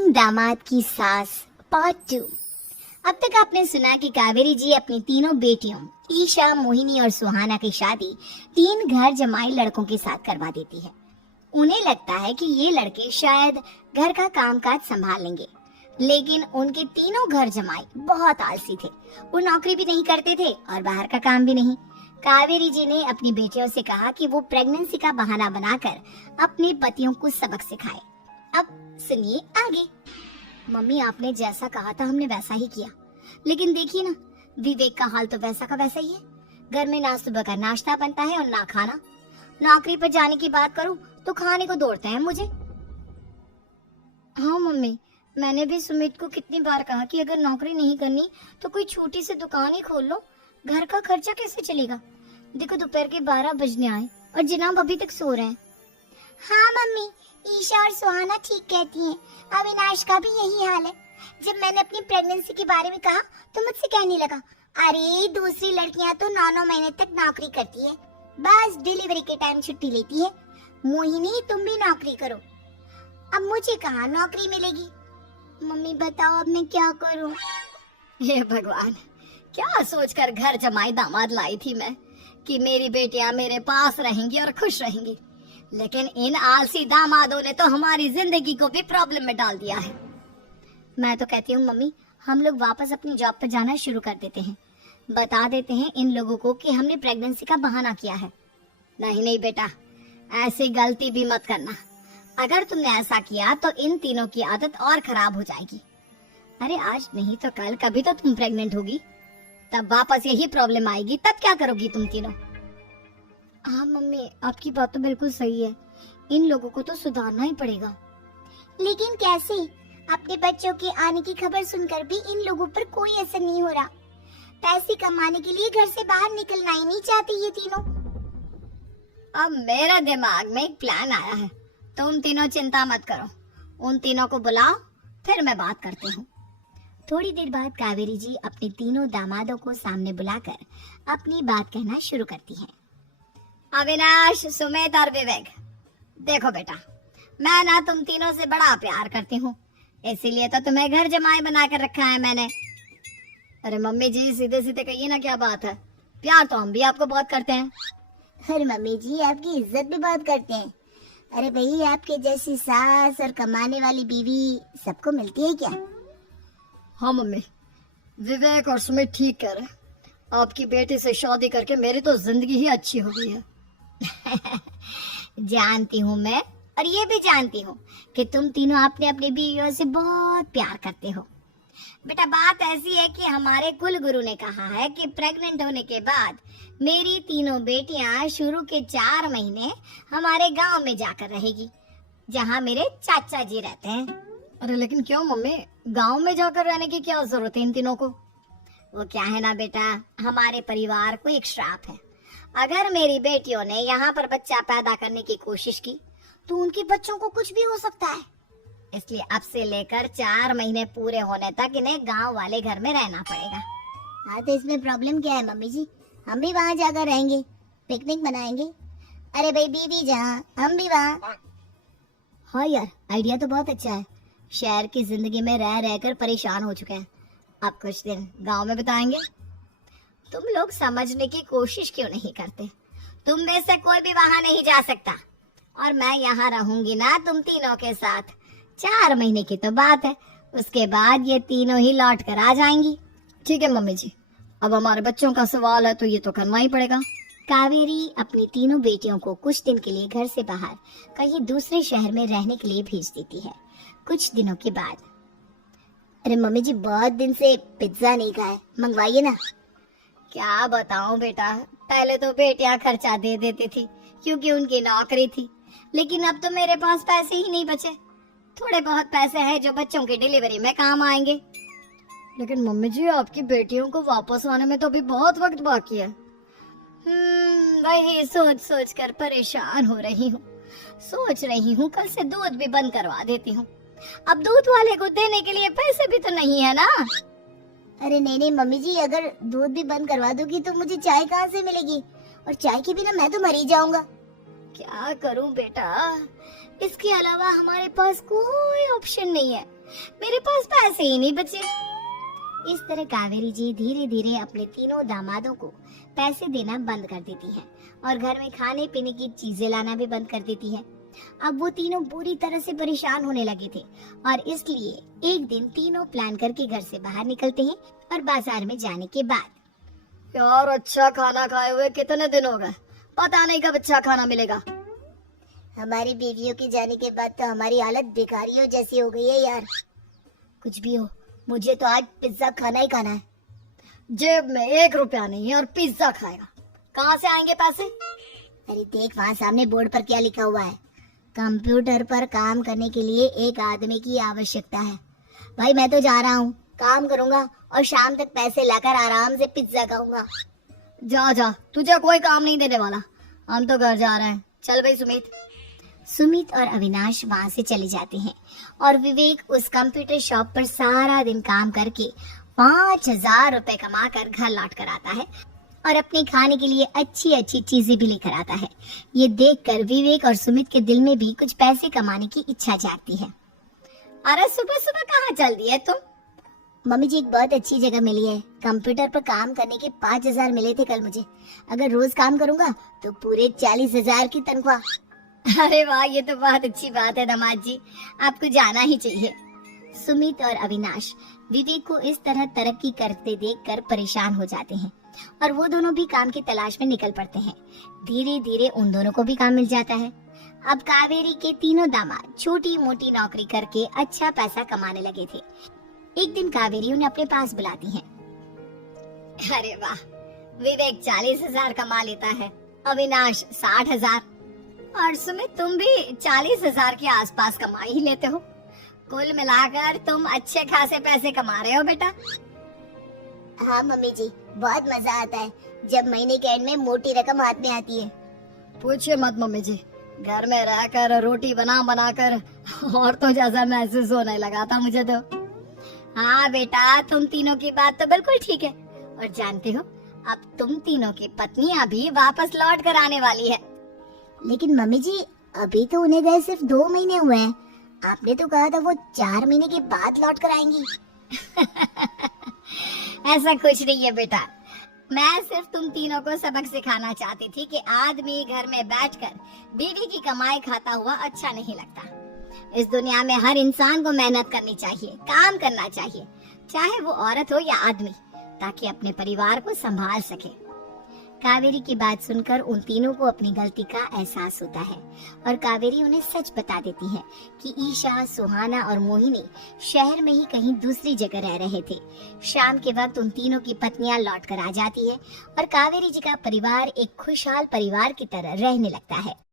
तीन दामाद की सास पार्ट 2। अब तक आपने सुना कि कावेरी जी अपनी तीनों बेटियों ईशा, मोहिनी और सुहाना की शादी तीन घर जमाई लड़कों के साथ करवा देती है। उन्हें लगता है कि ये लड़के शायद घर का कामकाज संभाल लेंगे, लेकिन उनके तीनों घर जमाई बहुत आलसी थे। वो नौकरी भी नहीं करते थे और बाहर का काम भी नहीं। कावेरी जी ने अपनी बेटियों से कहा कि वो प्रेगनेंसी का बहाना बनाकर अपने पतियों को सबक सिखाए। अब सुनिए आगे। मम्मी, आपने जैसा कहा था हमने वैसा ही किया, लेकिन देखिए ना, विवेक का हाल तो वैसा का वैसा ही है। घर में ना सुबह का नाश्ता बनता है और ना खाना। नौकरी पर जाने की बात करूं तो खाने को दौड़ते हैं मुझे। हाँ मम्मी, मैंने भी सुमित को कितनी बार कहा कि अगर नौकरी नहीं करनी तो कोई छोटी सी दुकान ही खोल लो। घर का खर्चा कैसे चलेगा? देखो दोपहर के 12 बजने आए और जनाब अभी तक सो रहे हैं। हाँ मम्मी, ईशा और सुहाना ठीक कहती हैं। अविनाश का भी यही हाल है। जब मैंने अपनी प्रेगनेंसी के बारे में कहा तो मुझसे कहने लगा, अरे दूसरी लड़कियां तो 9-9 महीने तक नौकरी करती है, बस डिलीवरी के टाइम छुट्टी लेती है। मोहिनी, तुम भी नौकरी करो। अब मुझे कहाँ नौकरी मिलेगी? मम्मी बताओ, अब मैं क्या करूँ? हे भगवान, क्या सोचकर घर जमाई दामाद लाई थी मैं कि मेरी बेटियां मेरे पास रहेंगी और खुश रहेंगी, लेकिन इन आलसी दामादों ने तो हमारी जिंदगी को भी प्रॉब्लम में डाल दिया है। मैं तो कहती हूँ मम्मी, हम लोग वापस अपनी जॉब पर जाना शुरू कर देते हैं। बता देते हैं इन लोगों को कि हमने प्रेगनेंसी का बहाना किया है। नहीं नहीं बेटा, ऐसी गलती भी मत करना। अगर तुमने ऐसा किया तो इन तीनों की आदत और खराब हो जाएगी। अरे आज नहीं तो कल कभी तो तुम प्रेग्नेंट होगी, तब वापस यही प्रॉब्लम आएगी। तब क्या करोगी तुम तीनों? हाँ मम्मी, आपकी बात तो बिल्कुल सही है। इन लोगों को तो सुधारना ही पड़ेगा। लेकिन कैसे? अपने बच्चों के आने की खबर सुनकर भी इन लोगों पर कोई असर नहीं हो रहा। पैसे कमाने के लिए घर से बाहर निकलना ही नहीं चाहते ये तीनों। अब मेरा दिमाग में एक प्लान आया है। तुम तीनों चिंता मत करो, उन तीनों को बुलाओ, फिर मैं बात करती हूँ। थोड़ी देर बाद कावेरी जी अपने तीनों दामादों को सामने बुलाकर अपनी बात कहना शुरू करती हैं। अविनाश, सुमित और विवेक, देखो बेटा, मैं ना तुम तीनों से बड़ा प्यार करती हूँ, इसीलिए तो तुम्हें घर जमाई बना कर रखा है मैंने। अरे मम्मी जी, सीधे सीधे कहिए ना, क्या बात है? प्यार तो हम भी आपको बहुत करते हैं। अरे मम्मी जी, आपकी इज्जत भी बहुत करते हैं। अरे भाई, आपके जैसी सास और कमाने वाली बीवी सबको मिलती है क्या? हाँ मम्मी, विवेक और सुमित ठीक कह रहे। आपकी बेटी से शादी करके मेरी तो जिंदगी ही अच्छी हो गई है। जानती हूँ मैं, और ये भी जानती हूँ कि तुम तीनों अपने अपनी बीवियों से बहुत प्यार करते हो। बेटा, बात ऐसी है कि हमारे कुल गुरु ने कहा है कि प्रेग्नेंट होने के बाद मेरी तीनों बेटियां शुरू के 4 महीने हमारे गांव में जाकर रहेगी, जहां मेरे चाचा जी रहते हैं। अरे लेकिन क्यों मम्मी, गांव में जाकर रहने की क्या जरूरत है इन तीनों को? वो क्या है ना बेटा, हमारे परिवार को एक श्राप है। अगर मेरी बेटियों ने यहाँ पर बच्चा पैदा करने की कोशिश की तो उनके बच्चों को कुछ भी हो सकता है। इसलिए अब से लेकर 4 महीने पूरे होने तक इन्हें गांव वाले घर में रहना पड़ेगा। हाँ तो इसमें प्रॉब्लम क्या है मम्मी जी? हम भी वहाँ जाकर रहेंगे, पिकनिक मनाएंगे। अरे भाई बीवी जहाँ, हम भी वहाँ। हाँ यार, आइडिया तो बहुत अच्छा है। शहर की जिंदगी में रह रहकर परेशान हो चुके हैं, अब कुछ दिन गांव में बिताएंगे। तुम लोग समझने की कोशिश क्यों नहीं करते? तुम में से कोई भी वहां नहीं जा सकता, और मैं यहाँ रहूंगी ना तुम तीनों के साथ। 4 महीने की तो बात है, उसके बाद ये तीनों ही लौट कर आ जाएंगी। ठीक है मम्मी जी, अब हमारे बच्चों का सवाल है तो ये तो करना ही पड़ेगा। कावेरी अपनी तीनों बेटियों को कुछ दिन के लिए घर से बाहर कहीं दूसरे शहर में रहने के लिए भेज देती है। कुछ दिनों के बाद, अरे मम्मी जी, बहुत दिन से पिज्जा नहीं खाए, मंगवाइए ना। क्या बताऊं बेटा, पहले तो बेटियां खर्चा दे देती थी क्योंकि उनकी नौकरी थी, लेकिन अब तो मेरे पास पैसे ही नहीं बचे। थोड़े बहुत पैसे हैं जो बच्चों की डिलीवरी में काम आएंगे। लेकिन मम्मी जी, आपकी बेटियों को वापस आने में तो अभी बहुत वक्त बाकी है। वही सोच सोच कर परेशान हो रही हूँ। सोच रही हूँ कल से दूध भी बंद करवा देती हूँ। अब दूध वाले को देने के लिए पैसे भी तो नहीं है ना। अरे नहीं नहीं मम्मी जी, अगर दूध भी बंद करवा दोगी तो मुझे चाय कहाँ से मिलेगी? और चाय के बिना मैं तो मर ही जाऊंगा। क्या करूं बेटा, इसके अलावा हमारे पास कोई ऑप्शन नहीं है। मेरे पास पैसे ही नहीं बचे। इस तरह कावेरी जी धीरे धीरे अपने तीनों दामादों को पैसे देना बंद कर देती है और घर में खाने पीने की चीजें लाना भी बंद कर देती है। अब वो तीनों बुरी तरह से परेशान होने लगे थे और इसलिए एक दिन तीनों प्लान करके घर से बाहर निकलते हैं और बाजार में जाने के बाद यार अच्छा खाना खाए हुए कितने दिन हो गए, पता नहीं कब अच्छा खाना मिलेगा। हमारी बीवियों के जाने के बाद तो हमारी हालत भिखारियों जैसी हो गई है यार। कुछ भी हो, मुझे तो आज पिज्जा खाना ही खाना है। जेब में 1 रुपया नहीं है और पिज्जा खाएगा, कहाँ से आएंगे पैसे? अरे देख वहाँ सामने बोर्ड पर क्या लिखा हुआ है, कंप्यूटर पर काम करने के लिए एक आदमी की आवश्यकता है। भाई मैं तो जा रहा हूँ, काम करूँगा और शाम तक पैसे लाकर आराम से पिज्जा खाऊंगा। जा जा, तुझे कोई काम नहीं देने वाला, हम तो घर जा रहे हैं। चल भाई सुमित। सुमित और अविनाश वहाँ से चले जाते हैं और विवेक उस कंप्यूटर शॉप पर सारा दिन काम करके 5,000 रुपए कमा कर घर लौट कर आता है और अपने खाने के लिए अच्छी अच्छी चीजें भी लेकर आता है। ये देखकर विवेक और सुमित के दिल में भी कुछ पैसे कमाने की इच्छा जागती है। अरे सुबह सुबह कहाँ चल दी है तुम? मम्मी जी एक बहुत अच्छी जगह मिली है, कंप्यूटर पर काम करने के 5,000 मिले थे कल मुझे। अगर रोज काम करूंगा तो पूरे 40,000 की तनख्वाह। अरे वाह, ये तो बहुत अच्छी बात है दामाद जी, आपको जाना ही चाहिए। सुमित और अविनाश विवेक को इस तरह तरक्की करते देखकर परेशान हो जाते हैं और वो दोनों भी काम की तलाश में निकल पड़ते हैं। धीरे धीरे उन दोनों को भी काम मिल जाता है। अब कावेरी के तीनों दामाद छोटी मोटी नौकरी करके अच्छा पैसा कमाने लगे थे। एक दिन कावेरी उन्हें अपने पास बुलाती है। अरे वाह, विवेक 40,000 कमा लेता है, अविनाश 60,000 और सुमित तुम भी 40,000 के आसपास कमा ही लेते हो। कुल मिलाकर तुम अच्छे खासे पैसे कमा रहे हो बेटा। हाँ मम्मी जी, बहुत मजा आता है जब महीने के एंड में मोटी रकम हाथ में आती है। पूछिए मत मम्मी जी, घर में रहकर रोटी बना बना कर और तो जैसा महसूस होने लगा था मुझे तो। हाँ बेटा, तुम तीनों की बात तो बिल्कुल ठीक है और जानते हो अब तुम तीनों की पत्नियां भी वापस लौट कर आने वाली है। लेकिन मम्मी जी अभी तो उन्हें गए सिर्फ 2 महीने हुए हैं, आपने तो कहा था वो 4 महीने के बाद लौट कर आएंगी। ऐसा कुछ नहीं है बेटा, मैं सिर्फ तुम तीनों को सबक सिखाना चाहती थी कि आदमी घर में बैठकर बीवी की कमाई खाता हुआ अच्छा नहीं लगता। इस दुनिया में हर इंसान को मेहनत करनी चाहिए, काम करना चाहिए, चाहे वो औरत हो या आदमी, ताकि अपने परिवार को संभाल सके। कावेरी की बात सुनकर उन तीनों को अपनी गलती का एहसास होता है और कावेरी उन्हें सच बता देती है कि ईशा, सुहाना और मोहिनी शहर में ही कहीं दूसरी जगह रह रहे थे। शाम के वक्त उन तीनों की पत्नियां लौट कर आ जाती है और कावेरी जी का परिवार एक खुशहाल परिवार की तरह रहने लगता है।